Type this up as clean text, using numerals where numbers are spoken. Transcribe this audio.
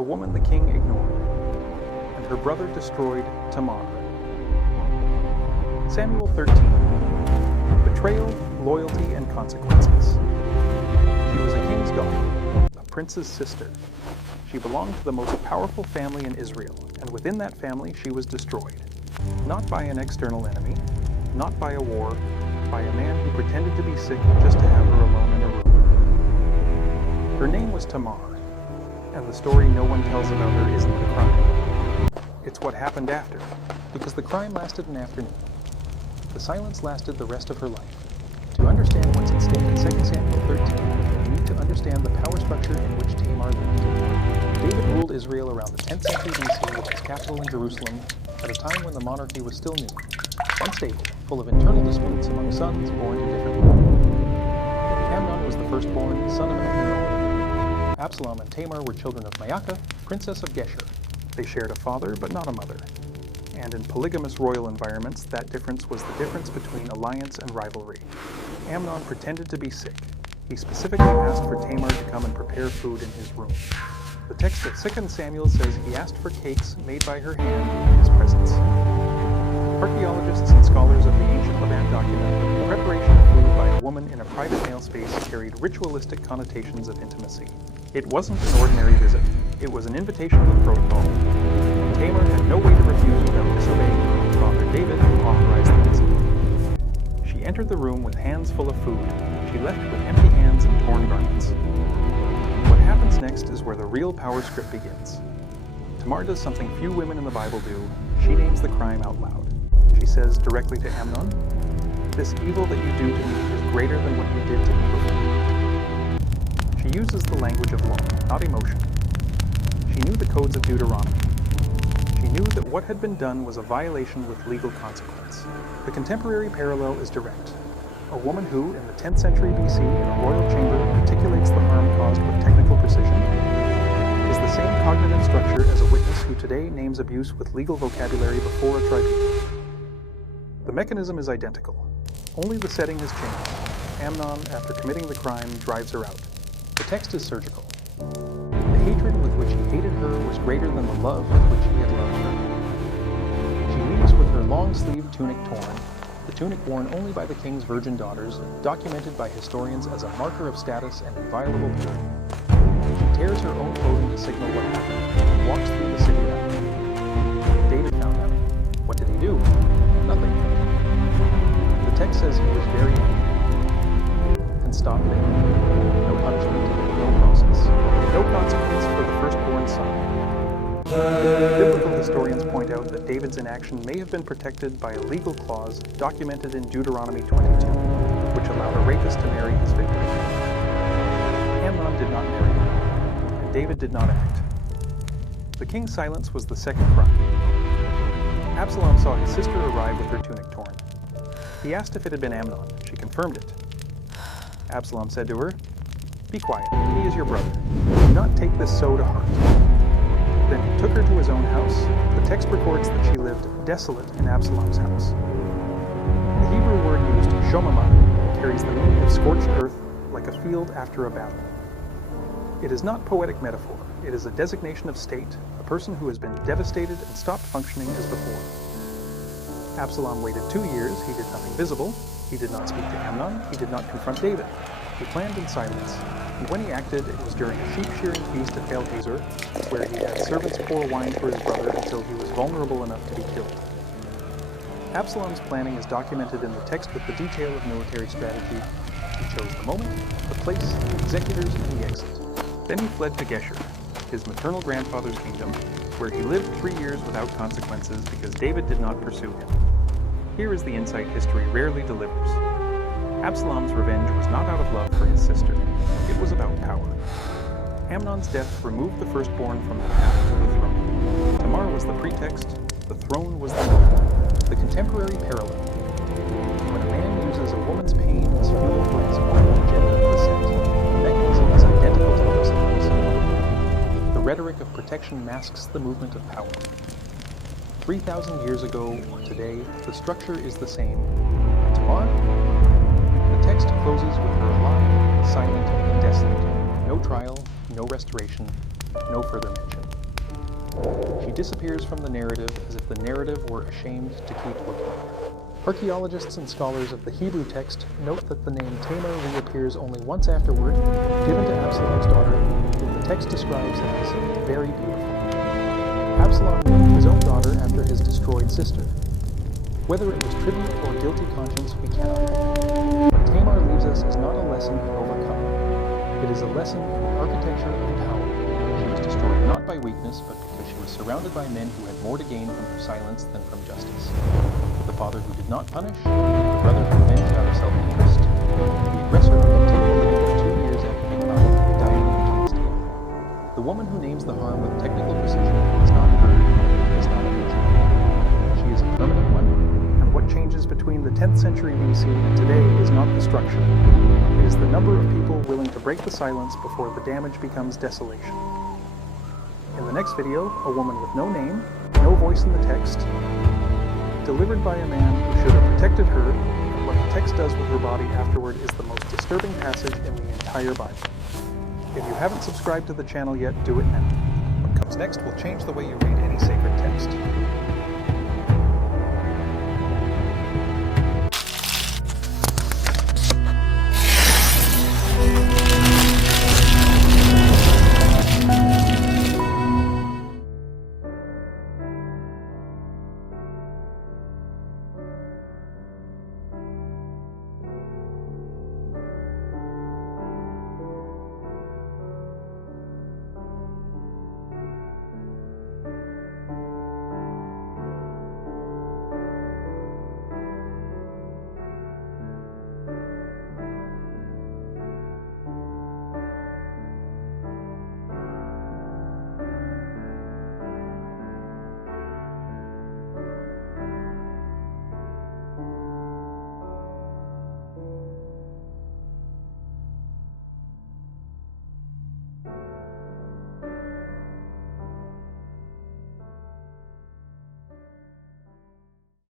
the woman the king ignored, and her brother destroyed Tamar. Samuel 13. Betrayal, loyalty, and consequences. She was a king's daughter, a prince's sister. She belonged to the most powerful family in Israel, and within that family she was destroyed. Not by an external enemy, not by a war, by a man who pretended to be sick just to have her alone in a room. Her name was Tamar, and the story no one tells about her isn't the crime. It's what happened after, because the crime lasted an afternoon. The silence lasted the rest of her life. To understand what's at stake in 2 Samuel 13, you need to understand the power structure in which Tamar lived. David ruled Israel around the 10th century BC with his capital in Jerusalem, at a time when the monarchy was still new, unstable, full of internal disputes among sons born to different women. Amnon was the firstborn, son of Amnon. Absalom and Tamar were children of Maacah, princess of Geshur. They shared a father, but not a mother. And in polygamous royal environments, that difference was the difference between alliance and rivalry. Amnon pretended to be sick. He specifically asked for Tamar to come and prepare food in his room. The text of 2 Samuel says he asked for cakes made by her hand in his presence. Archaeologists and scholars of the ancient Levant document that the preparation of food by a woman in a private male space carried ritualistic connotations of intimacy. It wasn't an ordinary visit. It was an invitation with protocol. And Tamar had no way to refuse without disobeying her own father David, who authorized the visit. She entered the room with hands full of food. She left with empty hands and torn garments. What happens next is where the real power script begins. Tamar does something few women in the Bible do. She names the crime out loud. She says directly to Amnon, "This evil that you do to me is greater than what you did to me before." She uses the language of law, not emotion. She knew the codes of Deuteronomy. She knew that what had been done was a violation with legal consequence. The contemporary parallel is direct. A woman who, in the 10th century BC, in a royal chamber, articulates the harm caused with technical precision, is the same cognitive structure as a witness who today names abuse with legal vocabulary before a tribunal. The mechanism is identical. Only the setting has changed. Amnon, after committing the crime, drives her out. The text is surgical. The hatred with which he hated her was greater than the love with which he had loved her. She leaves with her long-sleeved tunic torn, the tunic worn only by the king's virgin daughters, documented by historians as a marker of status and inviolable purity. She tears her own clothing to signal what happened, and walks through the city out. David found out. What did he do? Nothing. The text says he was very angry, and stopped there. No punishment, no process, no consequence for the firstborn son. Biblical historians point out that David's inaction may have been protected by a legal clause documented in Deuteronomy 22, which allowed a rapist to marry his victim. Amnon did not marry her, and David did not act. The king's silence was the second crime. Absalom saw his sister arrive with her tunic torn. He asked if it had been Amnon. She confirmed it. Absalom said to her, "Be quiet, he is your brother. Do not take this so to heart." Then he took her to his own house. The text records that she lived desolate in Absalom's house. The Hebrew word used, shomemah, carries the meaning of scorched earth, like a field after a battle. It is not poetic metaphor. It is a designation of state, a person who has been devastated and stopped functioning as before. Absalom waited 2 years. He did nothing visible. He did not speak to Amnon. He did not confront David. He planned in silence. And when he acted, it was during a sheep-shearing feast at Baal-Hazor, where he had servants pour wine for his brother until he was vulnerable enough to be killed. Absalom's planning is documented in the text with the detail of military strategy. He chose the moment, the place, the executors, and the exit. Then he fled to Geshur, his maternal grandfather's kingdom, where he lived 3 years without consequences because David did not pursue him. Here is the insight history rarely delivers. Absalom's revenge was not out of love for his sister. It was about power. Amnon's death removed the firstborn from the path to the throne. Tamar was the pretext, the throne was the motive. The contemporary parallel. When a man uses a woman's pain as fuel for his own agenda of descent, the mechanism is identical to Absalom's. The rhetoric of protection masks the movement of power. 3,000 years ago or today, the structure is the same. And Tamar? The text closes with her alone, silent and desolate. No trial, no restoration, no further mention. She disappears from the narrative as if the narrative were ashamed to keep looking. Archaeologists and scholars of the Hebrew text note that the name Tamar reappears only once afterward, given to Absalom's daughter, whom the text describes as very beautiful. Absalom named his own daughter after his destroyed sister. Whether it was tribute or guilty conscience, we cannot know. What Tamar leaves us is not a lesson in overcoming. It is a lesson in architecture and power. She was destroyed not by weakness, but because she was surrounded by men who had more to gain from her silence than from justice. The father who did not punish, the brother who avenged out of self-interest, the aggressor who continued living for 2 years after being dying against him. The woman who names the harm with technical precision is not heard, is not amazing. She is a permanent one, and what changes between the 10th century BC and today is not the structure. It is the number of people willing to break the silence before the damage becomes desolation. In the next video, a woman with no name, no voice in the text, delivered by a man who should have protected her, and what the text does with her body afterward is the most disturbing passage in the entire Bible. If you haven't subscribed to the channel yet, do it now. What comes next will change the way you read any sacred text.